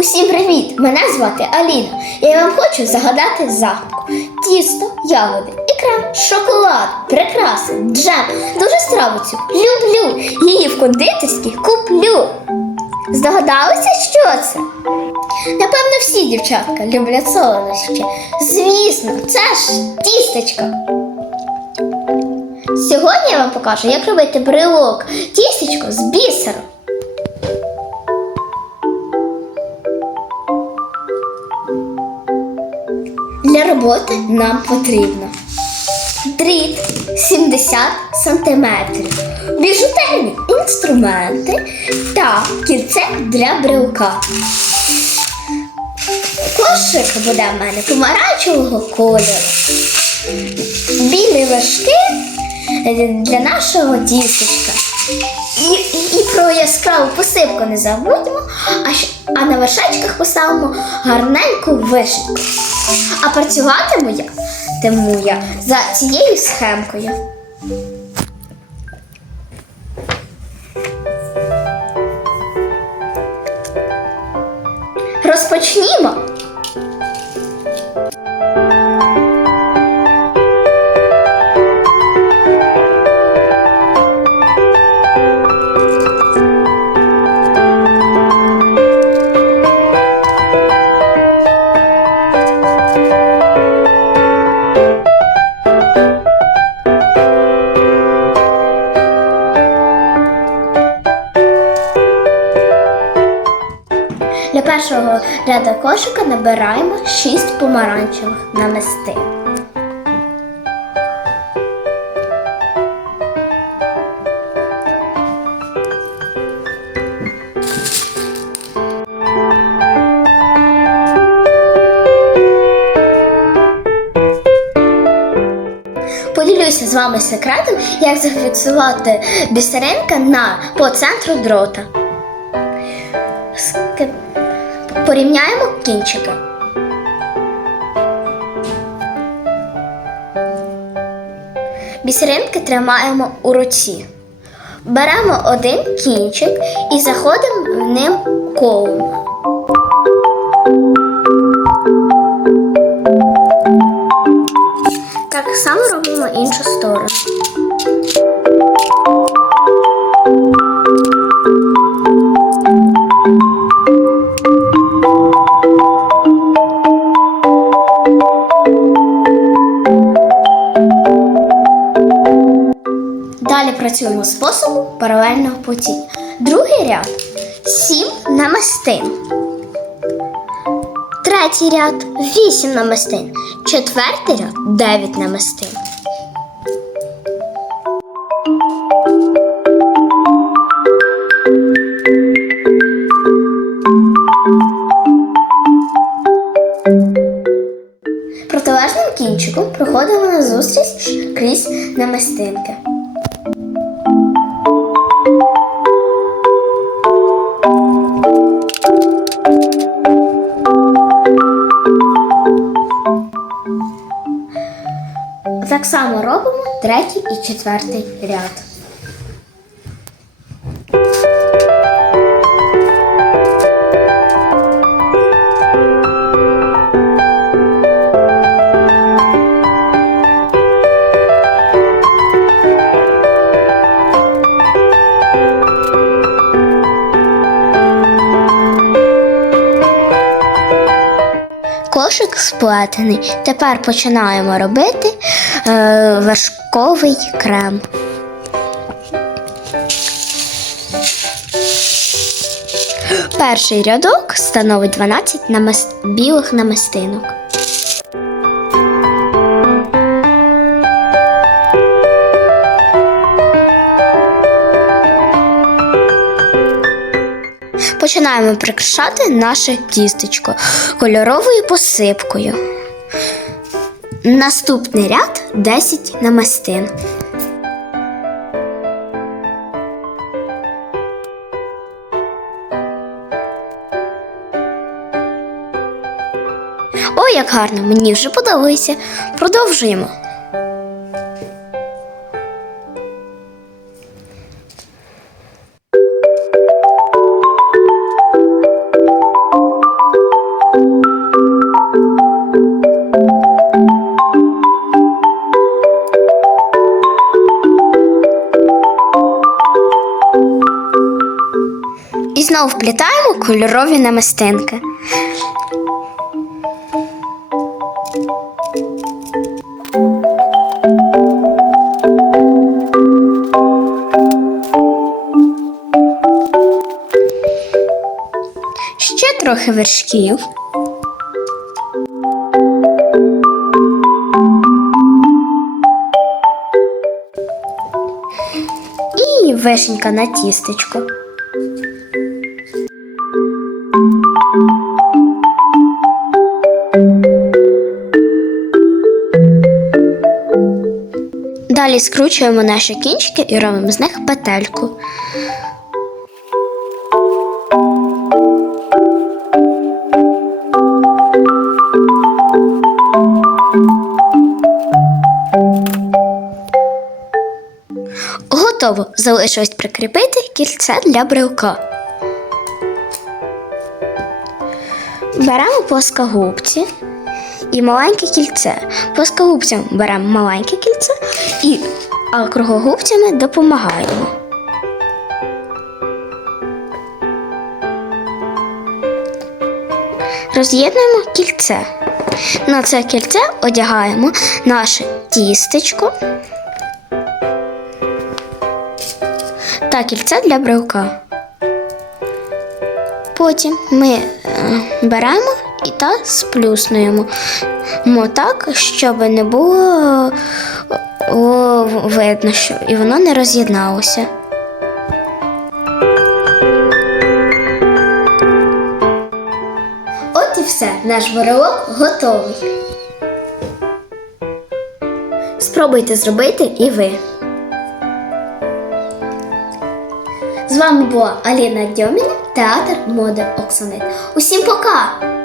Усім привіт! Мене звати Аліна. Я вам хочу загадати загадку. Тісто, ягоди, ікра, шоколад, прикраси, джем. Дуже страву цю люблю. Її в кондитерській куплю. Здогадалися, що це? Напевно, всі дівчатка люблять солодощі. Звісно, це ж тістечко. Сьогодні я вам покажу, як робити брелок тістечко з бісером. Роботи нам потрібно дріт 70 см, біжутерні інструменти та кільце для брелка. Кошик буде в мене помаранчевого кольору. Білі важки для нашого тістечка. І, і, про яскраву посипку не забудьмо, а, щ- а на вершечках поставимо гарненьку вишеньку. А працюватиму я, тиму я за цією схемкою. Розпочнімо. Ряду кошика набираємо 6 помаранчевих намистин. Поділюся з вами секретом, як зафіксувати бісеринка на по центру дрота. Порівняємо кінчики. Бісеринки тримаємо у руці. Беремо один кінчик і заходимо в ним колом. Так само робимо іншу сторону. Працюємо способом паралельного потіння. Другий ряд 7 намистин. Третій ряд 8 намистин. Четвертий ряд 9 намистин. Протилежним кінчиком проходимо на зустріч крізь намистинки. Так само робимо третій і четвертий ряд. Кошик сплетений. Тепер починаємо робити е, вершковий крем. Перший рядок становить 12 намис... білих намистинок. Починаємо прикрашати наше тістечко кольоровою посипкою. Наступний ряд 10 намистин. Ой, як гарно, мені вже подобається. Продовжуємо. Знову вплітаємо кольорові намистинки. Ще трохи вершків. І вишенька на тістечко. Далі скручуємо наші кінчики і робимо з них петельку. Готово. Залишилось прикріпити кільце для брелка. Беремо плоскогубці і маленьке кільце. Плоскогубцям беремо маленьке кільце і а кругогубцями допомагаємо. Роз'єднуємо кільце. На це кільце одягаємо наше тістечко та кільце для брелка. Потім ми е, беремо і та сплюснуємо Мо так, щоб не було видно, що і воно не роз'єдналося. От і все, наш бурелок готовий. Спробуйте зробити і ви. Вами була Аліна Дьоміна, театр моди Оксанит. Усім пока!